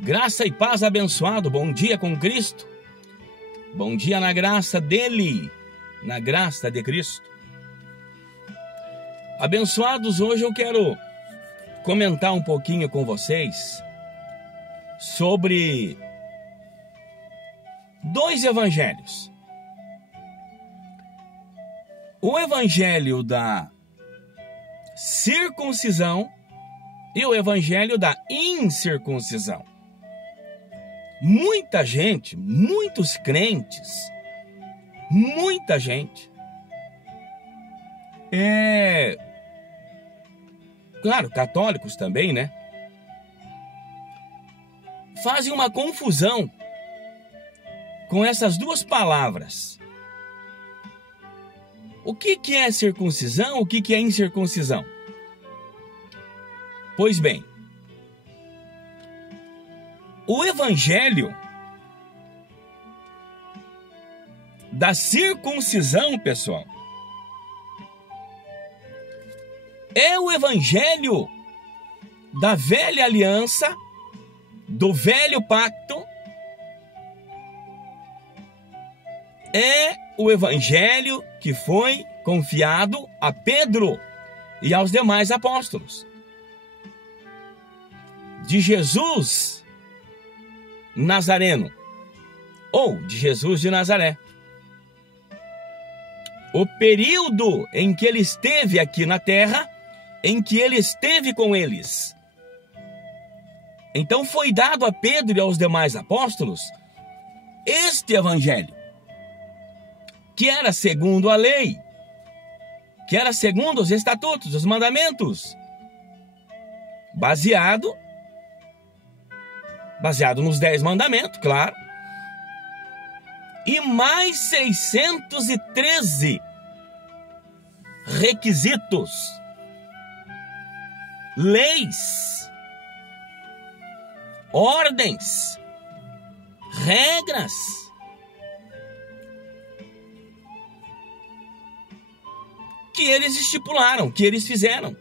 Graça e paz, abençoado, bom dia com Cristo, bom dia na graça dele, na graça de Cristo. Abençoados, hoje eu quero comentar um pouquinho com vocês sobre dois evangelhos. O evangelho da circuncisão e o evangelho da incircuncisão. Muita gente, muitos crentes, muita gente, claro, católicos também, né? Fazem uma confusão com essas duas palavras. O que é circuncisão? O que é incircuncisão? Pois bem, o evangelho da circuncisão, pessoal, é o evangelho da velha aliança, do velho pacto, é o evangelho que foi confiado a Pedro e aos demais apóstolos. De Jesus Nazareno, ou de Jesus de Nazaré. O período em que ele esteve aqui na terra, em que ele esteve com eles. Então foi dado a Pedro e aos demais apóstolos este evangelho, que era segundo a lei, que era segundo os estatutos, os mandamentos, baseado nos 10 mandamentos, claro, e mais 613 requisitos, leis, ordens, regras, que eles estipularam, que eles fizeram,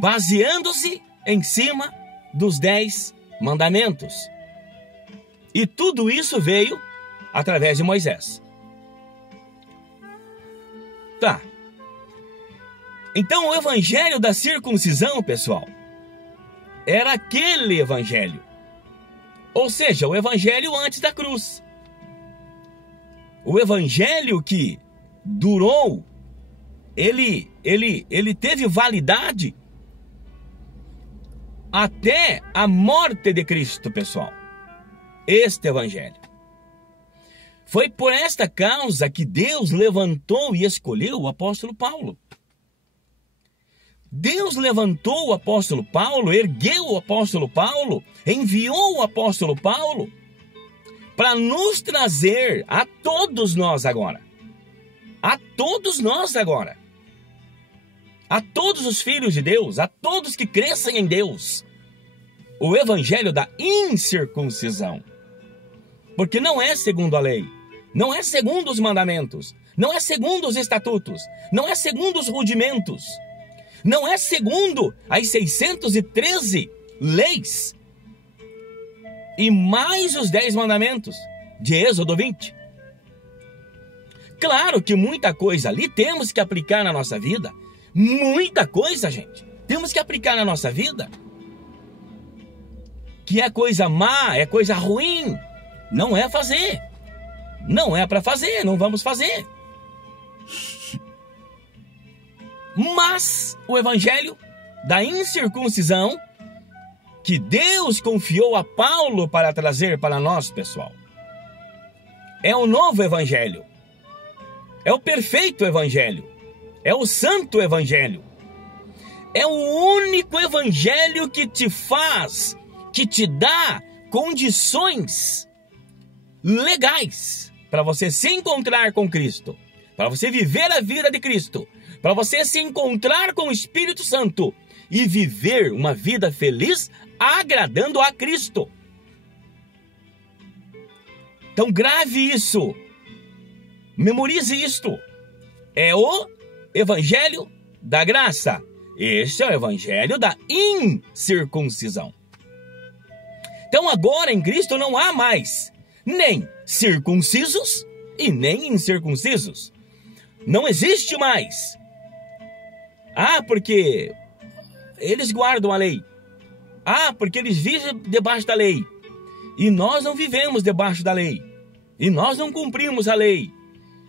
baseando-se em cima dos 10 mandamentos. E tudo isso veio através de Moisés. Tá. Então o evangelho da circuncisão, pessoal, era aquele evangelho. Ou seja, o evangelho antes da cruz. O evangelho que durou, ele teve validade até a morte de Cristo, pessoal. Este evangelho. Foi por esta causa que Deus levantou e escolheu o apóstolo Paulo. Deus levantou o apóstolo Paulo, ergueu o apóstolo Paulo, enviou o apóstolo Paulo para nos trazer a todos nós agora. A todos nós agora. A todos os filhos de Deus, a todos que crescem em Deus, o evangelho da incircuncisão. Porque não é segundo a lei, não é segundo os mandamentos, não é segundo os estatutos, não é segundo os rudimentos, não é segundo as 613 leis e mais os 10 mandamentos de Êxodo 20. Claro que muita coisa ali temos que aplicar na nossa vida. Muita coisa, gente. Temos que aplicar na nossa vida. Que é coisa má, é coisa ruim. Não é fazer. Não é para fazer, não vamos fazer. Mas o evangelho da incircuncisão, que Deus confiou a Paulo para trazer para nós, pessoal, é o novo evangelho. É o perfeito evangelho. É o santo evangelho. É o único evangelho que te faz, que te dá condições legais para você se encontrar com Cristo, para você viver a vida de Cristo, para você se encontrar com o Espírito Santo e viver uma vida feliz agradando a Cristo. Então grave isso, memorize isto. É o evangelho da graça. Este é o evangelho da incircuncisão. Então agora em Cristo não há mais nem circuncisos e nem incircuncisos. Não existe mais. Ah, porque eles guardam a lei. Ah, porque eles vivem debaixo da lei. E nós não vivemos debaixo da lei. E nós não cumprimos a lei.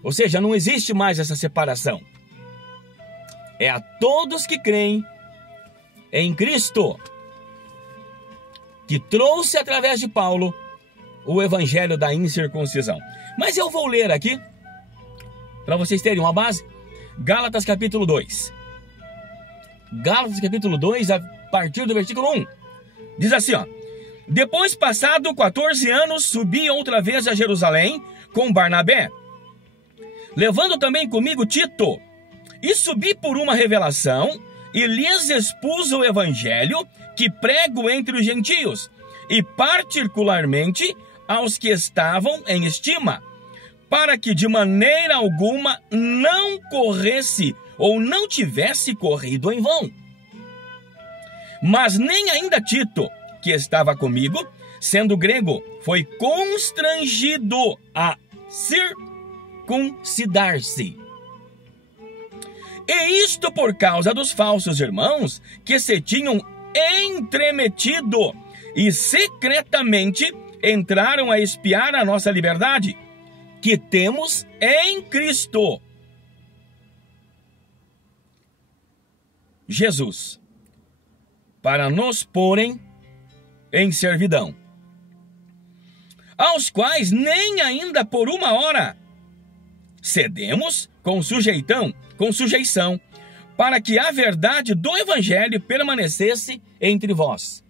Ou seja, não existe mais essa separação. É a todos que creem em Cristo, que trouxe através de Paulo o evangelho da incircuncisão. Mas eu vou ler aqui, para vocês terem uma base, Gálatas capítulo 2. Gálatas capítulo 2, a partir do versículo 1. Diz assim, ó: depois, passado 14 anos, subi outra vez a Jerusalém com Barnabé, levando também comigo Tito, e subi por uma revelação, e lhes expus o evangelho que prego entre os gentios, e particularmente aos que estavam em estima, para que de maneira alguma não corresse ou não tivesse corrido em vão. Mas nem ainda Tito, que estava comigo, sendo grego, foi constrangido a circuncidar-se. E isto por causa dos falsos irmãos que se tinham entremetido e secretamente entraram a espiar a nossa liberdade, que temos em Cristo Jesus, para nos porem em servidão, aos quais nem ainda por uma hora cedemos com sujeição, para que a verdade do evangelho permanecesse entre vós.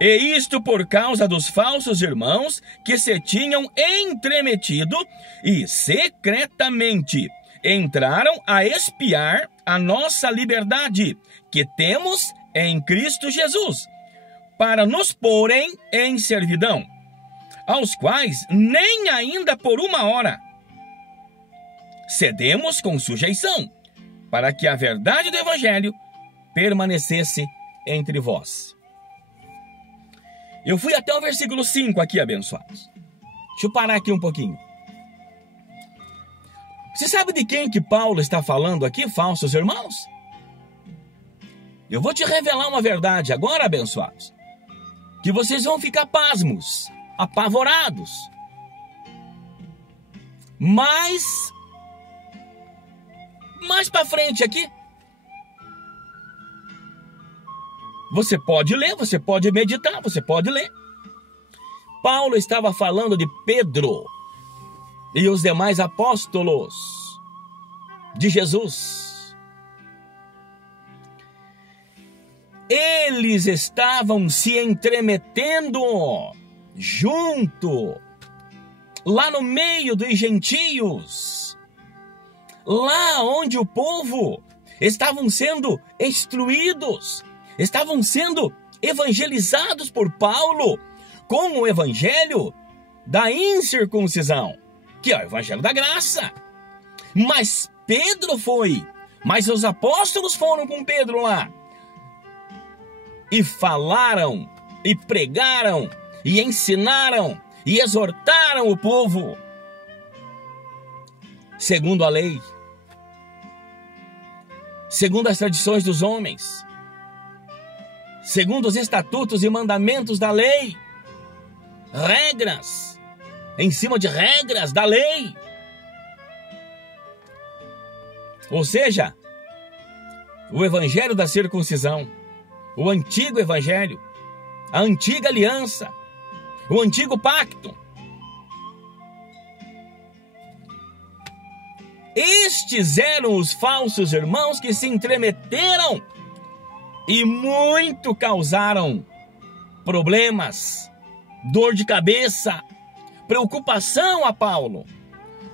E isto por causa dos falsos irmãos que se tinham entremetido e secretamente entraram a espiar a nossa liberdade, que temos em Cristo Jesus, para nos porem em servidão, aos quais nem ainda por uma hora cedemos com sujeição, para que a verdade do evangelho permanecesse entre vós. Eu fui até o versículo 5 aqui, abençoados. Deixa eu parar aqui um pouquinho. Você sabe de quem que Paulo está falando aqui, falsos irmãos? Eu vou te revelar uma verdade agora, abençoados, que vocês vão ficar pasmos, apavorados. Mas mais para frente aqui, você pode ler, você pode meditar, você pode ler. Paulo estava falando de Pedro e os demais apóstolos de Jesus. Eles estavam se entremetendo junto, lá no meio dos gentios, lá onde o povo estavam sendo instruídos, estavam sendo evangelizados por Paulo com o evangelho da incircuncisão, que é o evangelho da graça. Mas Pedro foi, mas os apóstolos foram com Pedro lá e falaram, e pregaram, e ensinaram, e exortaram o povo segundo a lei, segundo as tradições dos homens, segundo os estatutos e mandamentos da lei, regras, em cima de regras da lei. Ou seja, o evangelho da circuncisão, o antigo evangelho, a antiga aliança, o antigo pacto. Estes eram os falsos irmãos que se entremeteram e muito causaram problemas, dor de cabeça, preocupação a Paulo,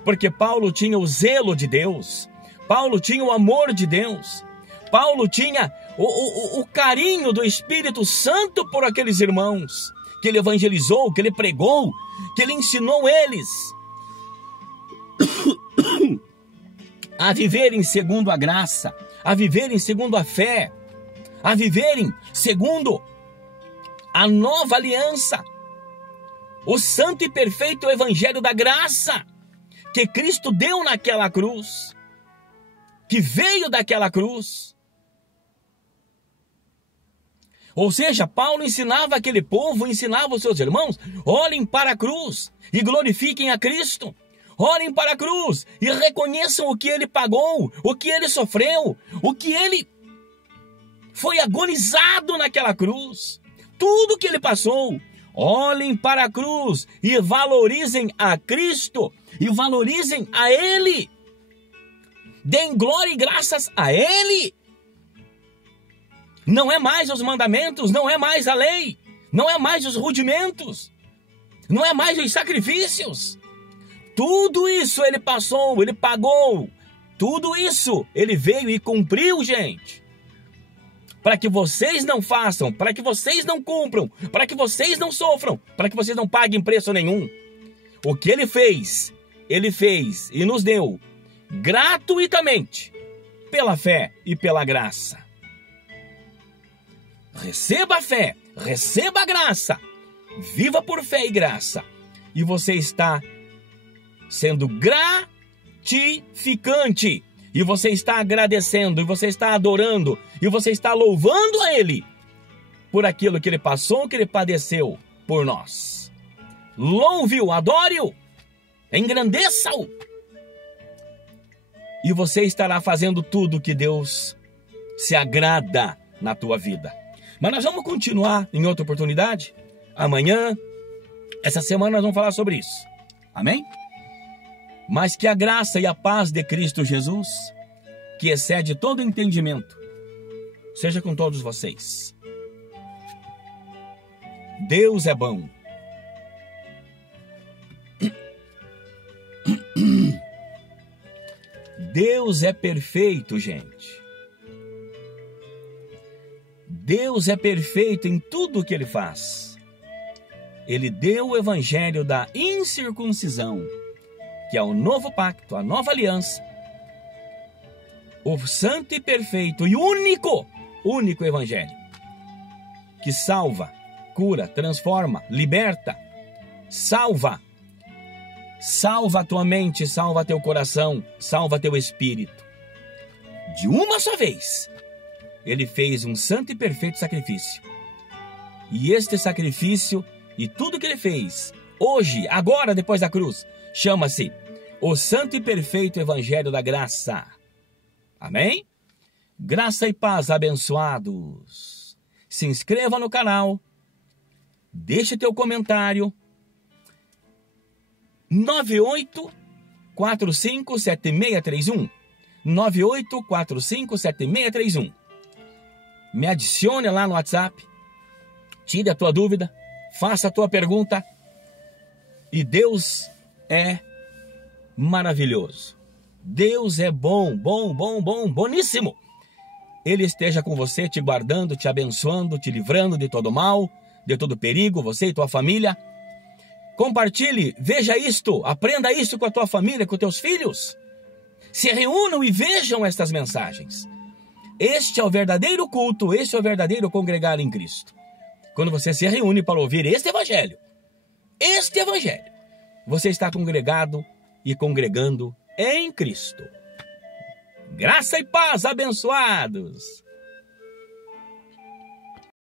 porque Paulo tinha o zelo de Deus, Paulo tinha o amor de Deus, Paulo tinha o carinho do Espírito Santo por aqueles irmãos, que ele evangelizou, que ele pregou, que ele ensinou eles a viverem segundo a graça, a viverem segundo a fé, a viverem segundo a nova aliança, o santo e perfeito evangelho da graça que Cristo deu naquela cruz, que veio daquela cruz. Ou seja, Paulo ensinava aquele povo, ensinava os seus irmãos: olhem para a cruz e glorifiquem a Cristo. Olhem para a cruz e reconheçam o que ele pagou, o que ele sofreu, o que ele foi agonizado naquela cruz, tudo que ele passou. Olhem para a cruz e valorizem a Cristo e valorizem a Ele. Deem glória e graças a Ele. Não é mais os mandamentos, não é mais a lei, não é mais os rudimentos, não é mais os sacrifícios. Tudo isso ele passou, ele pagou. Tudo isso ele veio e cumpriu, gente. Para que vocês não façam, para que vocês não cumpram, para que vocês não sofram, para que vocês não paguem preço nenhum. O que ele fez e nos deu gratuitamente, pela fé e pela graça. Receba a fé, receba a graça, viva por fé e graça, e você está sendo gratificante. E você está agradecendo, e você está adorando, e você está louvando a Ele por aquilo que Ele passou, que Ele padeceu por nós. Louve-o, adore-o, engrandeça-o. E você estará fazendo tudo que Deus se agrada na tua vida. Mas nós vamos continuar em outra oportunidade. Amanhã, essa semana nós vamos falar sobre isso. Amém? Mas que a graça e a paz de Cristo Jesus, que excede todo entendimento, seja com todos vocês. Deus é bom. Deus é perfeito, gente. Deus é perfeito em tudo o que Ele faz. Ele deu o evangelho da incircuncisão, que é o novo pacto, a nova aliança, o santo e perfeito e único evangelho, que salva, cura, transforma, liberta, salva a tua mente, salva teu coração, salva teu espírito. De uma só vez, Ele fez um santo e perfeito sacrifício. E este sacrifício e tudo que Ele fez, hoje, agora, depois da cruz, chama-se o santo e perfeito evangelho da graça. Amém? Graça e paz, abençoados. Se inscreva no canal. Deixe teu comentário. 98457631. 98457631. Me adicione lá no WhatsApp. Tire a tua dúvida. Faça a tua pergunta. E Deus é maravilhoso. Deus é bom, boníssimo. Ele esteja com você, te guardando, te abençoando, te livrando de todo mal, de todo perigo, você e tua família. Compartilhe, veja isto, aprenda isto com a tua família, com teus filhos. Se reúnam e vejam estas mensagens. Este é o verdadeiro culto, este é o verdadeiro congregar em Cristo. Quando você se reúne para ouvir este evangelho, você está congregado e congregando em Cristo. Graça e paz, abençoados!